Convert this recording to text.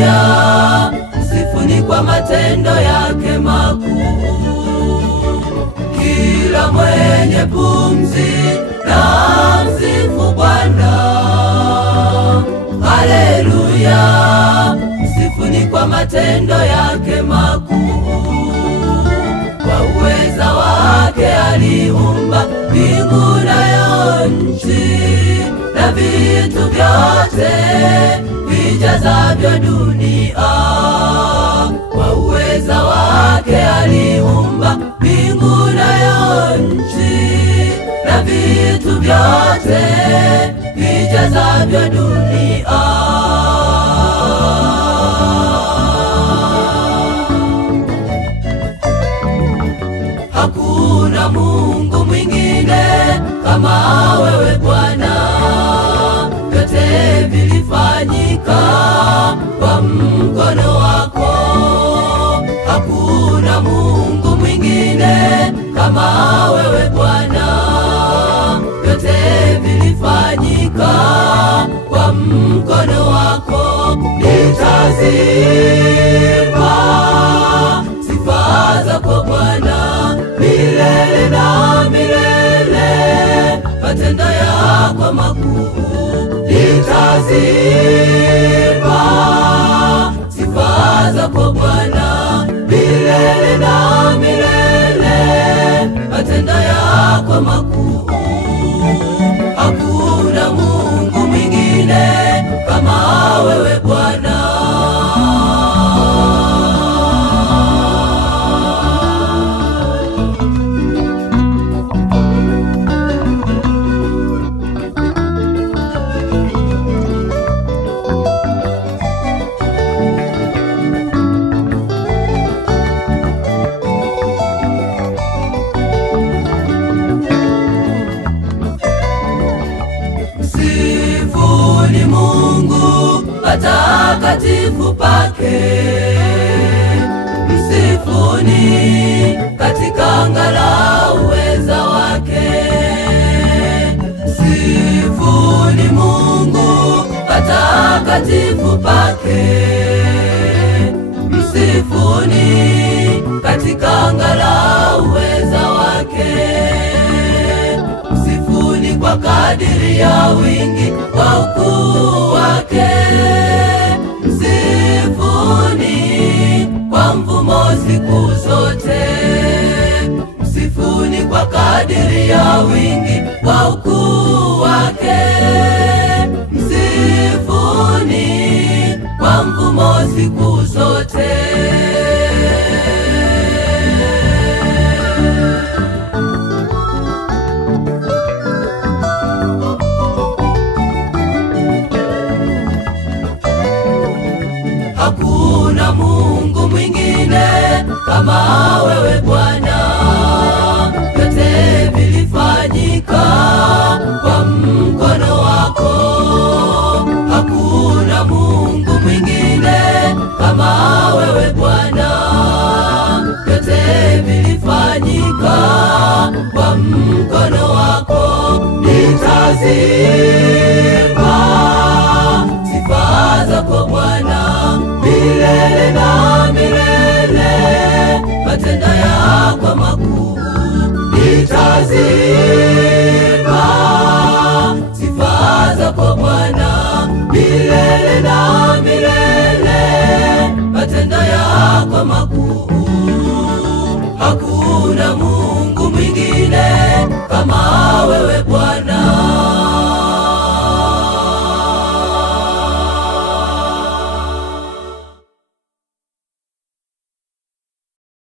haleluya, msifuni kwa matendo yake makuu. Kila mwenye pumzi na msifu Bwana. Haleluya, msifuni kwa matendo yake makuu. Kwa uweza wake aliumba mbingu nayo nchi, na vitu vyote vijazavyo dunia. Kwa uweza wake aliumba mbingu nayo nchi, na vitu vyote vijazavyo dunia. Hakuna Mungu mwingine kama wewe Bwana, vyote vilifanyika kwa mkono wako. Hakuna Mungu mwingine kama wewe Bwana, vyote vilifanyika kwa mkono wako. Nitazimba sifa zako Bwana milele na milele, matendo yako makuu. Nitazimba sifa zako Bwana milele na milele, matendo yako makuu. Hakuna Mungu mwingine kama wewe Bwana. Msifuni Mungu patakatifu pake, msifuni katika anga la uweza wake. Msifuni Mungu patakatifu pake, msifuni katika anga la uweza wake. Msifuni kwa kadiri ya wingi wa ukuu wake, msifuni kwa mvumo siku zote. Msifuni kwa kadiri ya wingi wa ukuu wake, msifuni kwa mvumo siku zote. Hakuna Mungu mwingine kama wewe Bwana, vyote vilifanyika kwa mkono wako. Hakuna Mungu mwingine kama wewe Bwana, vyote vilifanyika kwa mkono wako. Nitazimba sifa zako Bwana milele na milele, matendo yako makuu. Nitazimba sifa zako Bwana milele na